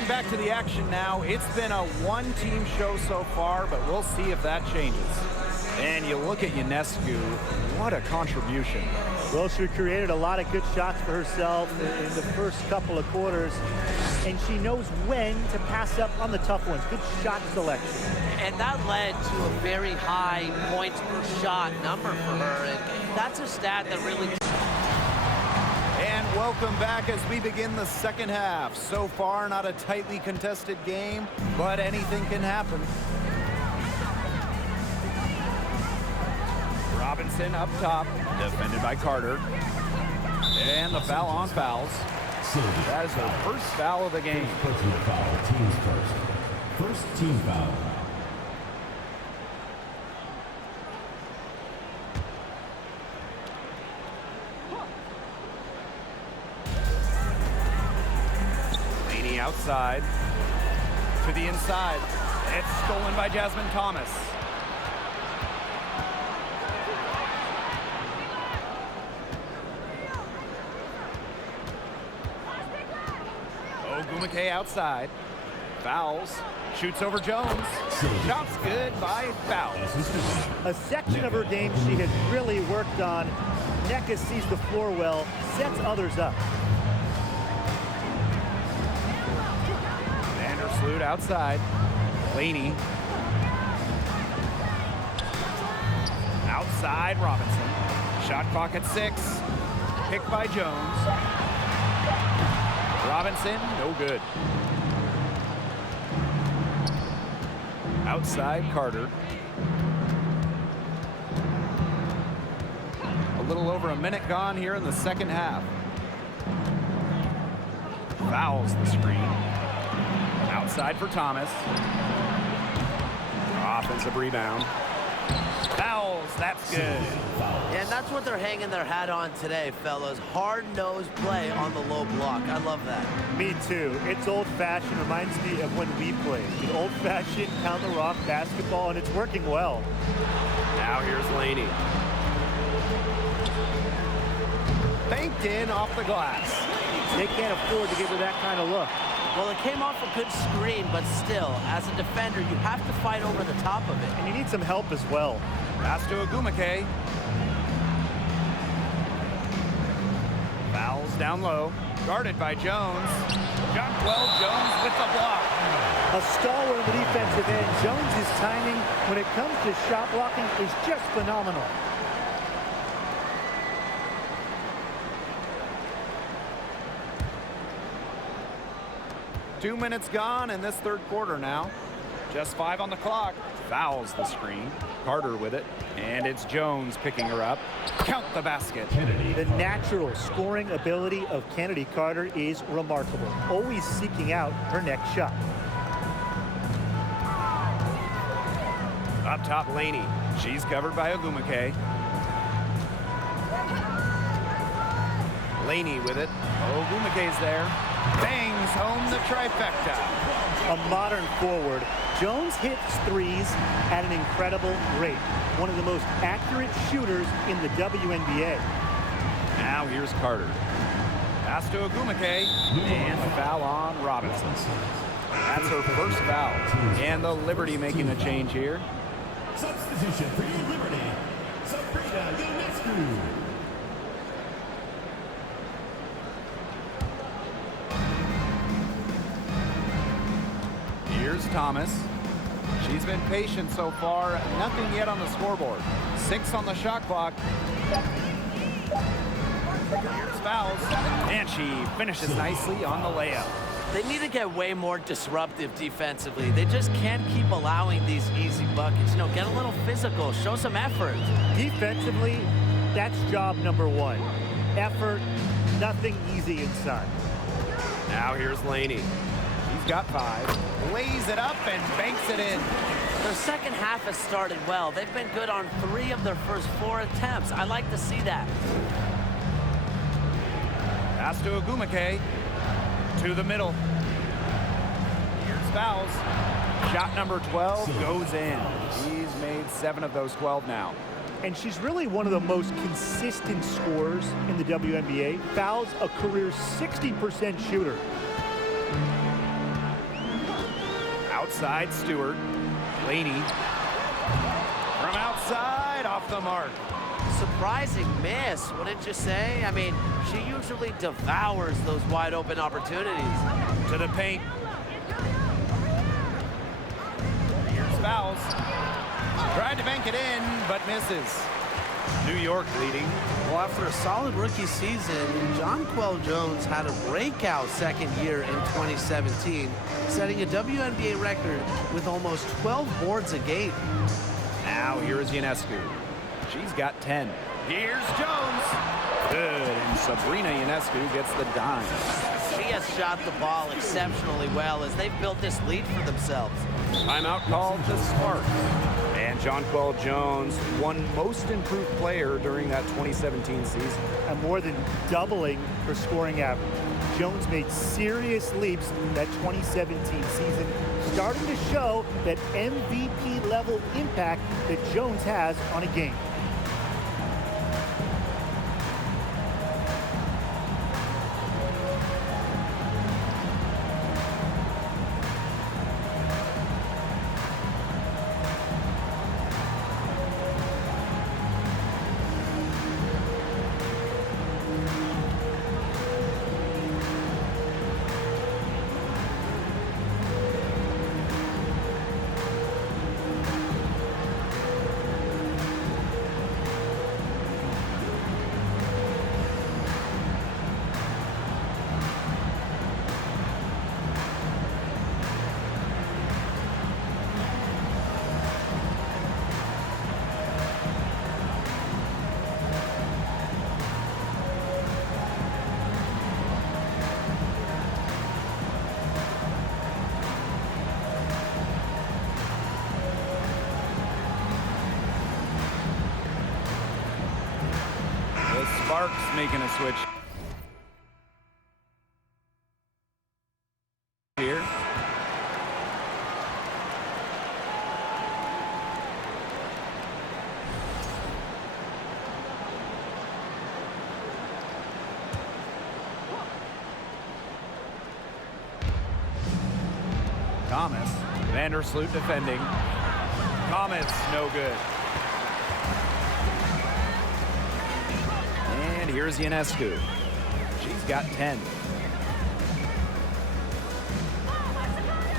Getting back to the action now, it's been a one-team show so far, but we'll see if that changes. And you look at Ionescu, what a contribution. Well, she created a lot of good shots for herself in the first couple of quarters, and she knows when to pass up on the tough ones. Good shot selection. And that led to a very high points per shot number for her, and that's a stat that really... And welcome back as we begin the second half. So far, not a tightly contested game, but anything can happen. Robinson up top, defended by Carter. And the foul on fouls. That is her first foul of the game. Personal foul, teams first. First team foul. Outside to the inside. It's stolen by Jasmine Thomas. Ogumake outside. Fouls. Shoots over Jones. Shot's good by Fouls. A section of her game she has really worked on. Nneka sees the floor well, sets others up. Salute outside. Laney. Outside Robinson. Shot clock at 6. Picked by Jones. Robinson, no good. Outside Carter. A little over a minute gone here in the second half. Fouls the screen. Outside for Thomas. Offensive rebound. Fouls, that's good. And that's what they're hanging their hat on today, fellas. Hard-nosed play on the low block. I love that. Me too. It's old-fashioned. Reminds me of when we played. The old-fashioned pound-the-rock basketball, and it's working well. Now here's Laney. Banked in off the glass. They can't afford to give her that kind of look. Well, it came off a good screen, but still, as a defender, you have to fight over the top of it. And you need some help as well. Pass to Ogumake. Fouls down low. Guarded by Jones. Jonquel Jones with the block. A stalwart on the defensive end. Jones' timing when it comes to shot blocking is just phenomenal. Two minutes gone in this third quarter now. Just 5 on the clock. Fouls the screen. Carter with it. And it's Jones picking her up. Count the basket. Kennedy. The natural scoring ability of Kennedy Carter is remarkable. Always seeking out her next shot. Up top, Laney. She's covered by Ogumake. Laney with it. Ogumake's there. Bangs home the trifecta. A modern forward. Jones hits threes at an incredible rate. One of the most accurate shooters in the WNBA. Now here's Carter. Pass to Ogumake. And the foul on Robinson. That's her first foul. And the Liberty making a change here. Substitution for you, Liberty. Sabrina Ionescu. Here's Thomas. She's been patient so far. Nothing yet on the scoreboard. 6 on the shot clock. Here's fouls. And she finishes nicely on the layup. They need to get way more disruptive defensively. They just can't keep allowing these easy buckets. You know, get a little physical. Show some effort. Defensively, that's job number 1. Effort, nothing easy inside. Now here's Laney. She's got 5. Lays it up and banks it in. Their second half has started well. They've been good on 3 of their first 4 attempts. I like to see that. Pass to Ogumake. To the middle. Here's fouls. Shot number 12 goes in. He's made 7 of those 12 now. And she's really one of the most consistent scorers in the WNBA. Fouls a career 60% shooter. Outside, Stewart. Laney. From outside, off the mark. Surprising miss, wouldn't you say? I mean, she usually devours those wide open opportunities. To the paint. Here's Fouls. Tried to bank it in, but misses. New York leading. Well, after a solid rookie season, Jonquel Jones had a breakout second year in 2017, setting a WNBA record with almost 12 boards a game. Now here's Ionescu. She's got 10. Here's Jones. Good, and Sabrina Ionescu gets the dime. She has shot the ball exceptionally well as they've built this lead for themselves. Timeout called to Sparks. And Jonquel Jones won most improved player during that 2017 season. And more than doubling her scoring average. Jones made serious leaps in that 2017 season, starting to show that MVP level impact that Jones has on a game. Sparks making a switch here. Thomas, Vandersloot defending. Thomas, no good. And here's Ionescu. She's got 10.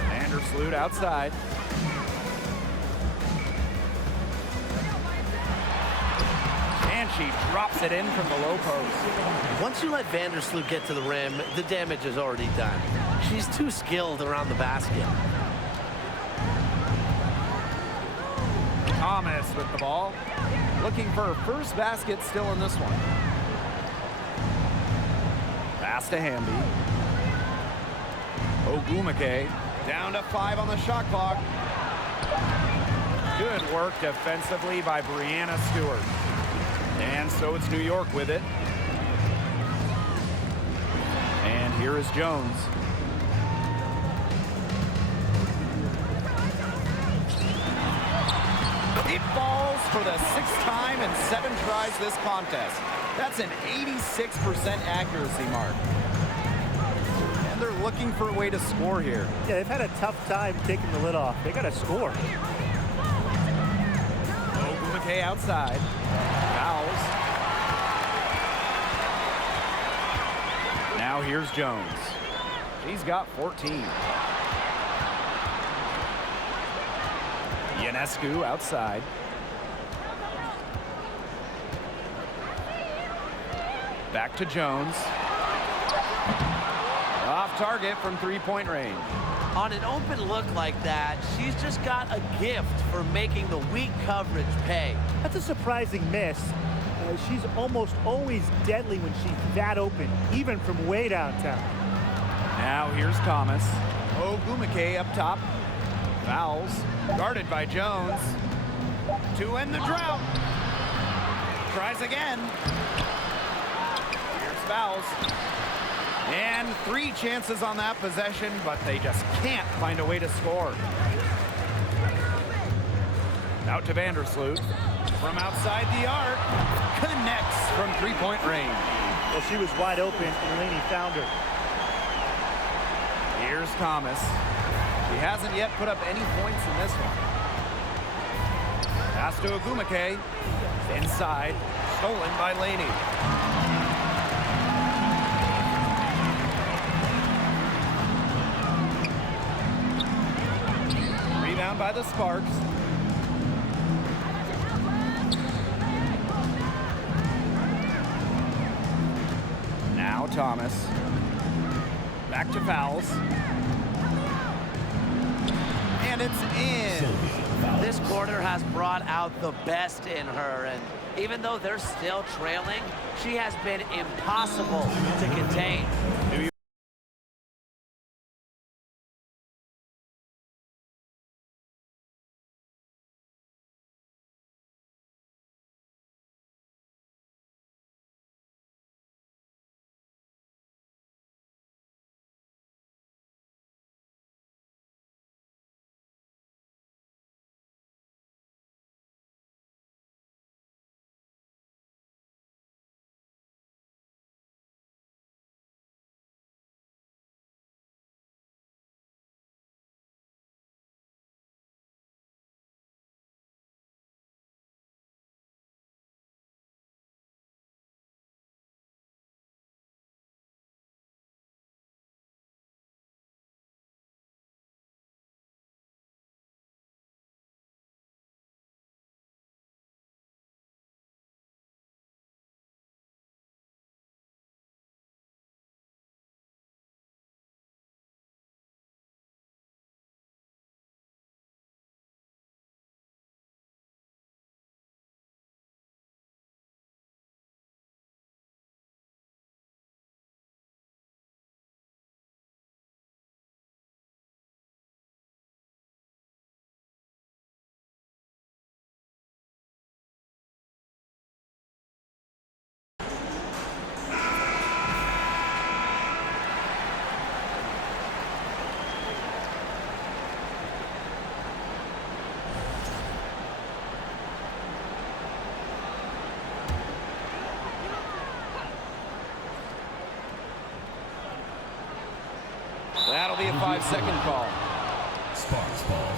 Vandersloot outside. And she drops it in from the low post. Once you let Vandersloot get to the rim, the damage is already done. She's too skilled around the basket. Thomas with the ball. Looking for her first basket still in this one. Pass to Hamby. Ogumake down to 5 on the shot clock. Good work defensively by Breanna Stewart. And so it's New York with it. And here is Jones. It falls for the 6th time in 7 tries this contest. That's an 86% accuracy mark. And they're looking for a way to score here. Yeah, they've had a tough time taking the lid off. They got to score. Ogumake outside. Fouls. Now here's Jones. She's got 14. Ionescu outside. Back to Jones. Off target from 3-point range. On an open look like that, she's just got a gift for making the weak coverage pay. That's a surprising miss. She's almost always deadly when she's that open, even from way downtown. Now here's Thomas. Ogumake up top. Fouls. Guarded by Jones. To end the drought. Tries again. Here's Fouls. And 3 chances on that possession, but they just can't find a way to score. Out to Vandersloot. From outside the arc. Connects from 3-point range. Well, she was wide open, and Laney found her. Here's Thomas. He hasn't yet put up any points in this one. Pass to Ogumake. Inside. Stolen by Laney. Rebound by the Sparks. Now Thomas. Back to fouls. And it's in. This quarter has brought out the best in her, and even though they're still trailing, she has been impossible to contain. That'll be a 5-second call. Sparks ball.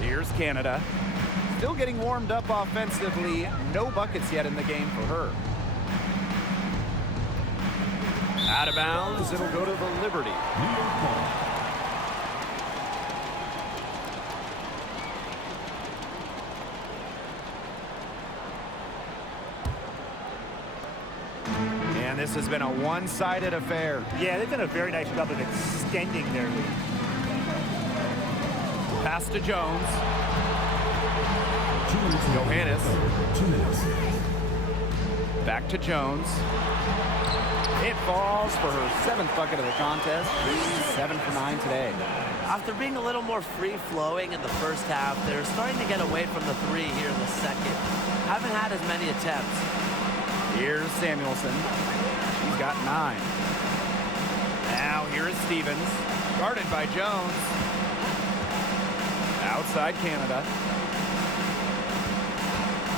Here's Canada. Still getting warmed up offensively. No buckets yet in the game for her. Out of bounds. It'll go to the Liberty. New York ball. And this has been a one-sided affair. Yeah, they've done a very nice job of extending their lead. Pass to Jones. 2 minutes. Johannes. 2 minutes. Back to Jones. It falls for her 7th bucket of the contest. She's 7 for 9 today. After being a little more free-flowing in the first half, they're starting to get away from the three here in the second. Haven't had as many attempts. Here's Samuelson. She's got 9. Now here is Stevens. Guarded by Jones. Outside Canada.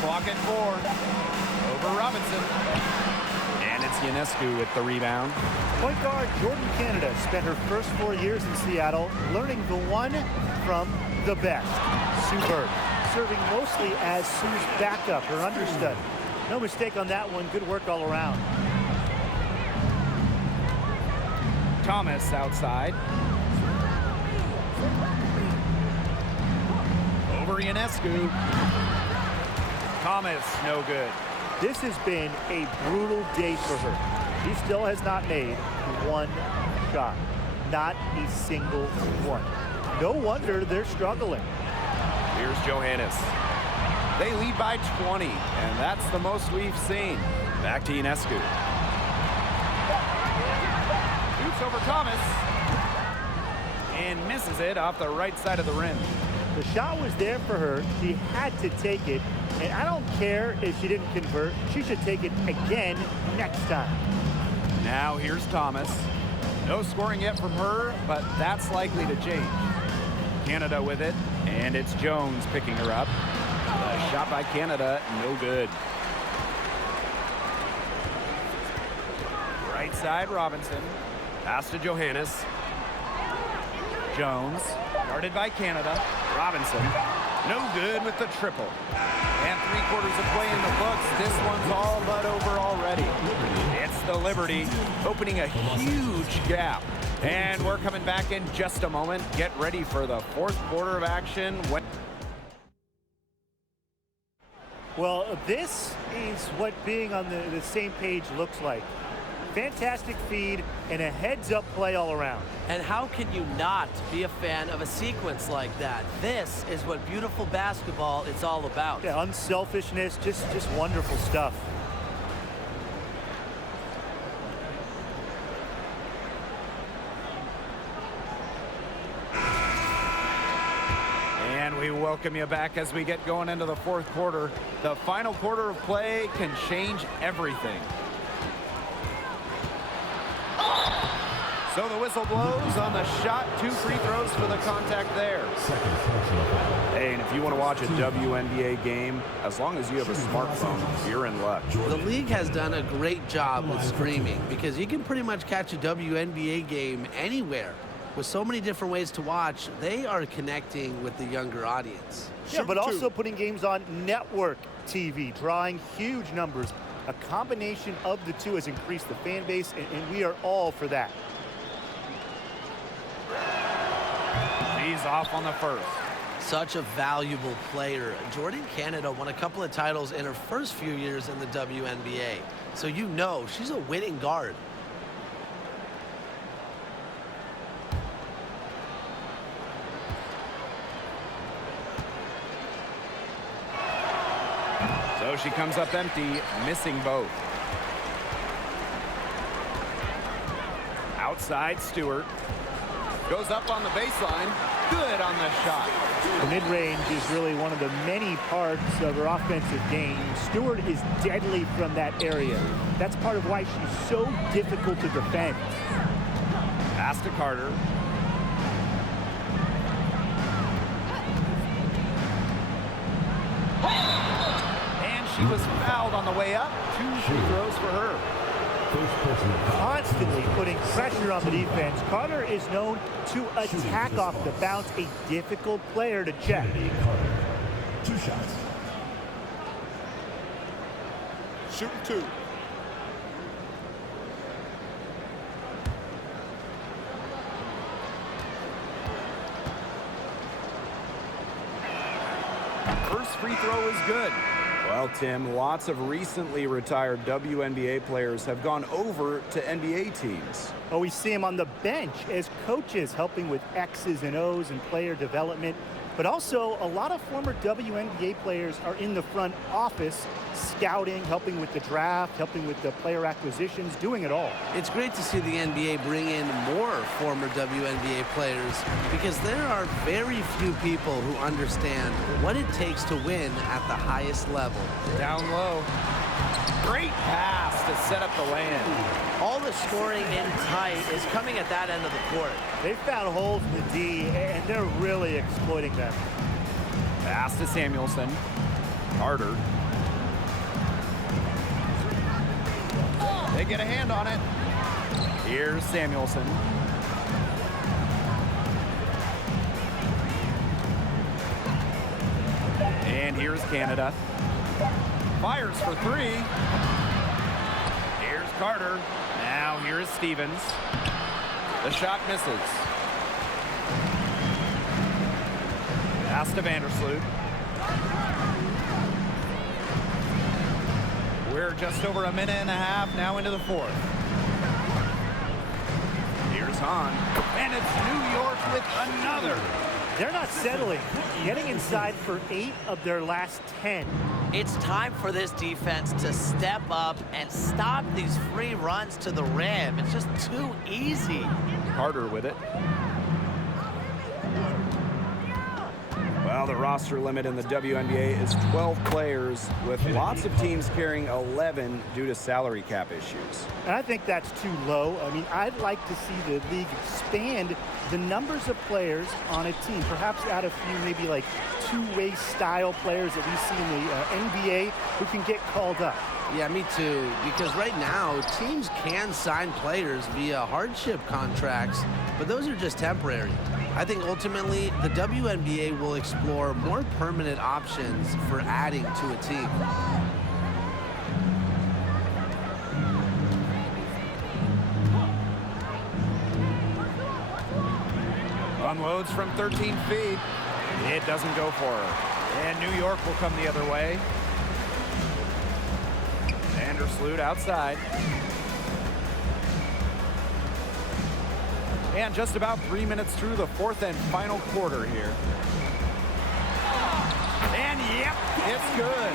Clock at 4. Over Robinson. And it's Ionescu with the rebound. Point guard Jordan Canada spent her first 4 years in Seattle learning the one from the best, Sue Bird, serving mostly as Sue's backup, her understudy. No mistake on that one. Good work all around. Thomas outside. Over Ionescu. Thomas, no good. This has been a brutal day for her. She still has not made one shot. Not a single one. No wonder they're struggling. Here's Johannes. They lead by 20, and that's the most we've seen. Back to Ionescu. Shoots over Thomas. And misses it off the right side of the rim. The shot was there for her. She had to take it. And I don't care if she didn't convert. She should take it again next time. Now here's Thomas. No scoring yet from her, but that's likely to change. Canada with it, and it's Jones picking her up. A shot by Canada, no good. Right side, Robinson. Pass to Johannes. Jones, guarded by Canada. Robinson, no good with the triple. And 3/4 of play in the books. This one's all but over already. It's the Liberty, opening a huge gap. And we're coming back in just a moment. Get ready for the 4th quarter of action. Well, this is what being on the same page looks like. Fantastic feed and a heads-up play all around. And how can you not be a fan of a sequence like that? This is what beautiful basketball is all about. Yeah, unselfishness, just wonderful stuff. And we welcome you back as we get going into the 4th quarter. The final quarter of play can change everything. So the whistle blows on the shot. 2 free throws for the contact there. Hey, and if you want to watch a WNBA game, as long as you have a smartphone, you're in luck. The league has done a great job with streaming because you can pretty much catch a WNBA game anywhere. With so many different ways to watch, they are connecting with the younger audience. Yeah, but also putting games on network TV, drawing huge numbers. A combination of the two has increased the fan base, and we are all for that. He's off on the first. Such a valuable player. Jordan Canada won a couple of titles in her first few years in the WNBA. So you know she's a winning guard. So she comes up empty, missing both. Outside, Stewart. Goes up on the baseline. Good on the shot. The mid-range is really one of the many parts of her offensive game. Stewart is deadly from that area. That's part of why she's so difficult to defend. Pass to Carter. And she was fouled on the way up. 2 free throws for her. Constantly putting pressure on the defense. Carter is known to attack off the bounce, a difficult player to check. 2 shots. Shooting 2. First free throw is good. Well, Tim, lots of recently retired WNBA players have gone over to NBA teams. Oh, we see him on the bench as coaches helping with X's and O's and player development. But also, a lot of former WNBA players are in the front office, scouting, helping with the draft, helping with the player acquisitions, doing it all. It's great to see the NBA bring in more former WNBA players because there are very few people who understand what it takes to win at the highest level. Down low. Great pass to set up the land. All the scoring in tight is coming at that end of the court. They've found holes in the D, and they're really exploiting them. Pass to Samuelson. Carter. They get a hand on it. Here's Samuelson. And here's Canada. Fires for 3. Here's Carter. Now here's Stevens. The shot misses. Pass to Vandersloot. We're just over a minute and a half now into the 4th. Here's Hahn. And it's New York with another. They're not settling, getting inside for 8 of their last 10. It's time for this defense to step up and stop these free runs to the rim. It's just too easy. Carter with it. Well, the roster limit in the WNBA is 12 players, with lots of teams carrying 11 due to salary cap issues. And I think that's too low. I mean, I'd like to see the league expand the numbers of players on a team, perhaps add a few maybe like two-way style players that we see in the NBA who can get called up. Yeah, me too, because right now teams can sign players via hardship contracts, but those are just temporary. I think ultimately the WNBA will explore more permanent options for adding to a team. Unloads from 13 feet. It doesn't go for her. And New York will come the other way. Vandersloot outside. And just about 3 minutes through the fourth and final quarter here. And yep, it's good.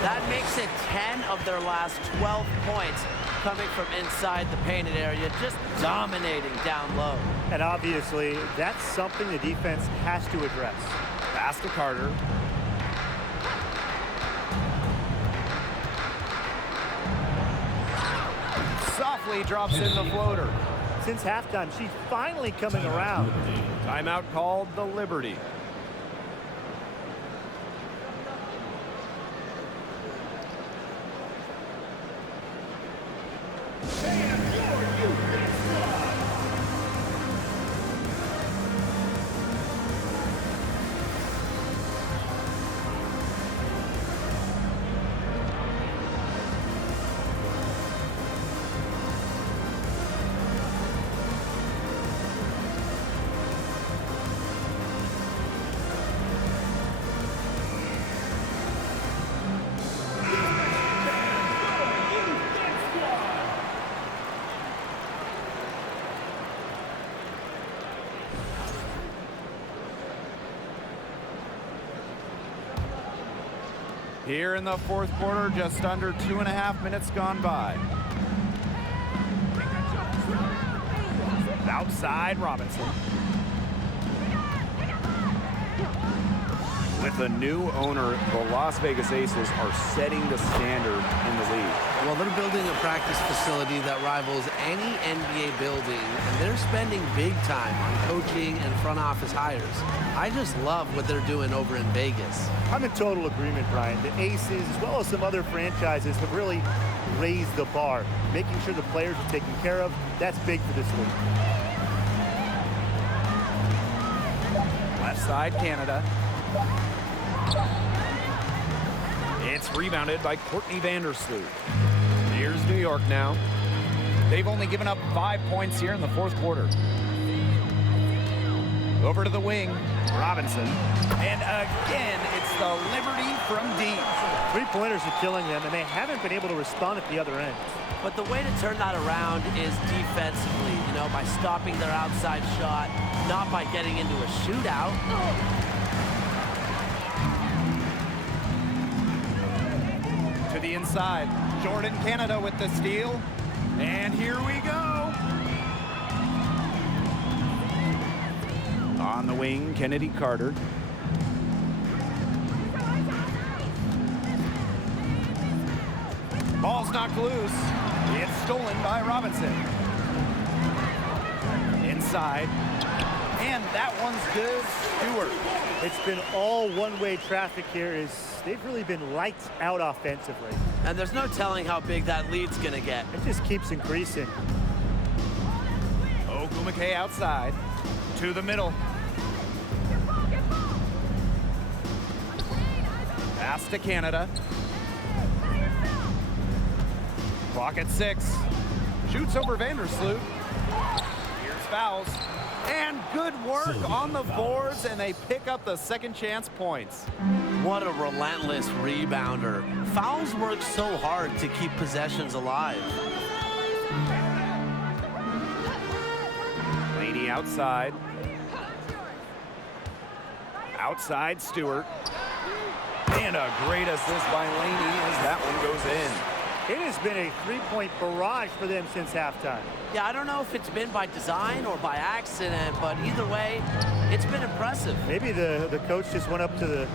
That makes it 10 of their last 12 points coming from inside the painted area, just dominating down low. And obviously, that's something the defense has to address. Pass to Carter. Softly drops in the floater. Since halftime, she's finally coming around. Timeout called the Liberty. Here in the fourth quarter, just under 2.5 minutes gone by. Outside, Robinson. With a new owner, the Las Vegas Aces are setting the standard in the league. Well, they're building a practice facility that rivals any NBA building, and they're spending big time on coaching and front office hires. I just love what they're doing over in Vegas. I'm in total agreement, Brian. The Aces, as well as some other franchises, have really raised the bar. Making sure the players are taken care of, that's big for this league. Left side, Canada. It's rebounded by Courtney Vandersloot. Here's New York now. They've only given up 5 points here in the fourth quarter. Over to the wing, Robinson. And again, it's the Liberty from deep. Three-pointers are killing them, and they haven't been able to respond at the other end. But the way to turn that around is defensively, by stopping their outside shot, not by getting into a shootout. To the inside, Jordan Canada with the steal. And here we go. On the wing, Kennedy Carter. Ball's knocked loose. It's stolen by Robinson. Inside. And that one's good. Stewart. It's been all one-way traffic here. They've really been lights out offensively. And there's no telling how big that lead's going to get. It just keeps increasing. Ogumake outside. To the middle. Pass to Canada. Clock at 6. Shoots over Vandersloot. Here's fouls. And good work on the boards, and they pick up the second chance points. What a relentless rebounder. Fouls work so hard to keep possessions alive. Laney outside. Outside, Stewart. And a great assist by Laney as that one goes in. It has been a three-point barrage for them since halftime. Yeah, I don't know if it's been by design or by accident, but either way, it's been impressive. Maybe the coach just went up to the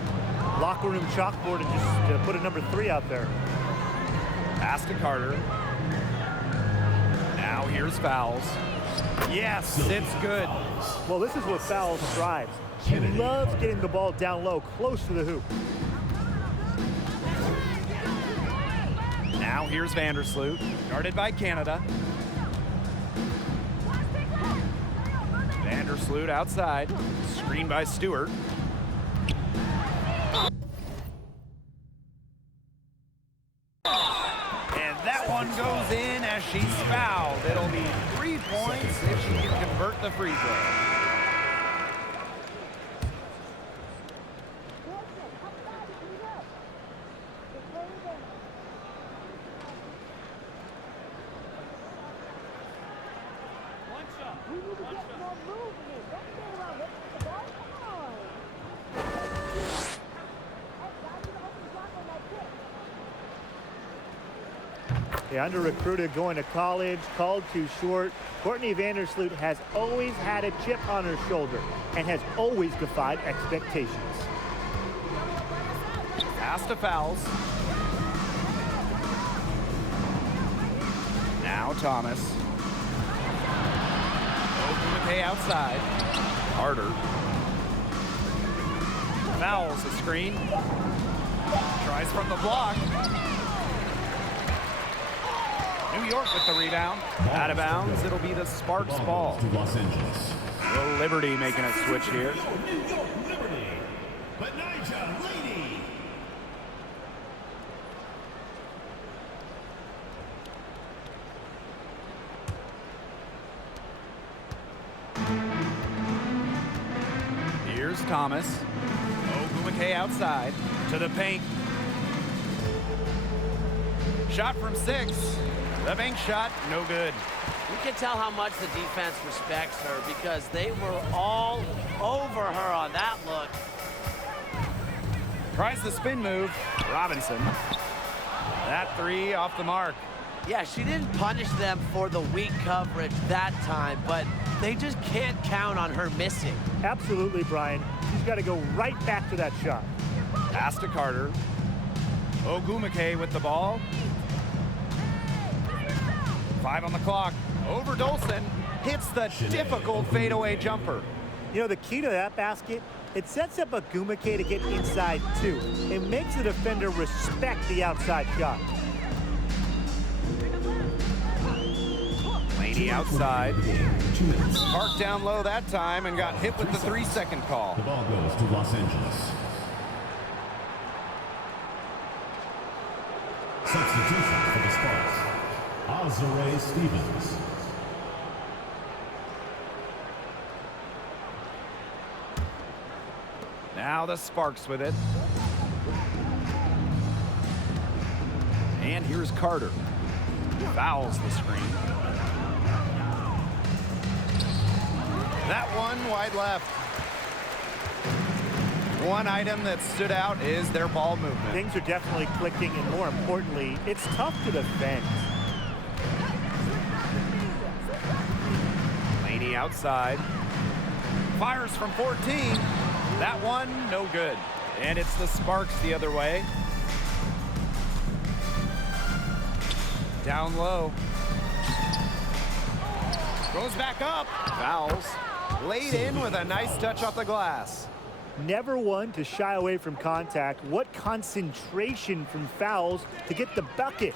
locker room chalkboard and just put a number 3 out there. Pass to Carter. Now here's Fowles. Yes, it's good. Well, this is what Fowles thrives. She loves getting the ball down low, close to the hoop. Now here's Vandersloot, guarded by Canada. Vandersloot outside, screened by Stewart. And that one goes in as she's fouled. It'll be 3 points if she can convert the free throw. The under-recruited going to college, called too short. Courtney Vandersloot has always had a chip on her shoulder and has always defied expectations. Pass to Fowles. Now Thomas. Ogunmike outside. Carter. Fowles a screen. Tries from the block. New York with the rebound. Out of bounds, it'll be the Sparks ball. To Los Angeles. Well, Liberty making a switch here. Liberty. Benija Lady. Here's Thomas. Ogunmike outside to the paint. Shot from 6. The bank shot, no good. You can tell how much the defense respects her because they were all over her on that look. Tries the spin move. Robinson. That 3 off the mark. Yeah, she didn't punish them for the weak coverage that time, but they just can't count on her missing. Absolutely, Brian. She's got to go right back to that shot. Pass to Carter. Ogunmike with the ball. 5 on the clock. Over Dolson. Hits the difficult fadeaway jumper. You know, the key to that basket, it sets up Ogunmike to get inside too. It makes the defender respect the outside shot. Laney outside. 2 minutes. Parked down low that time and got hit with the 3-second call. The ball goes to Los Angeles. Substitution for the Sparks. Azare Stevens. Now the Sparks with it. And here's Carter. Fouls the screen. That one wide left. One item that stood out is their ball movement. Things are definitely clicking, and more importantly, it's tough to defend. Laney outside. Fires from 14. That one, no good. And it's the Sparks the other way. Down low. Goes back up. Fouls. Laid in with a nice touch off the glass. Never one to shy away from contact. What concentration from Fowles to get the bucket.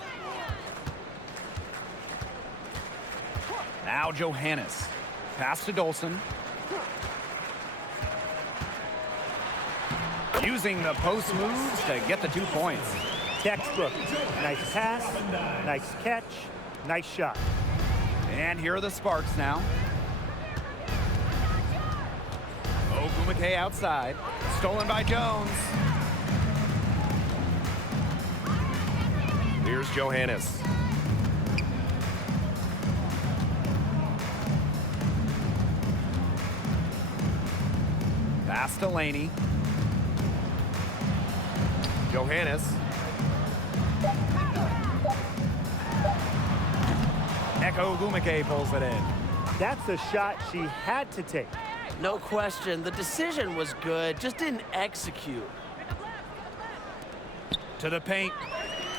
Now Johannes. Pass to Dolson. Using the post moves to get the 2 points. Textbook. Nice pass, nice catch, nice shot. And here are the Sparks now. Ogunmike outside. Stolen by Jones. Here's Johannes. Pass to Laney. Johannes. Neko Gumike pulls it in. That's the shot she had to take. No question, the decision was good, just didn't execute. To the paint.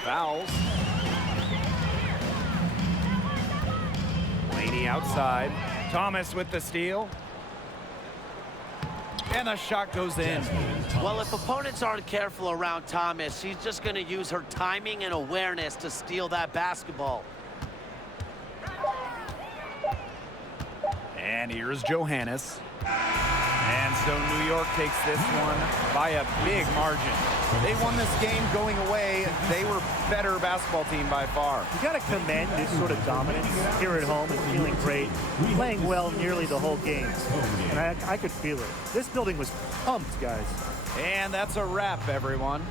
Fouls. Laney outside. Thomas with the steal. And the shot goes in. Well, if opponents aren't careful around Thomas, she's just going to use her timing and awareness to steal that basketball. And here's Johannes. And so New York takes this one by a big margin. They won this game going away. They were better basketball team by far. You got to commend this sort of dominance here at home and feeling great, playing well nearly the whole game. And I could feel it. This building was pumped, guys. And that's a wrap, everyone.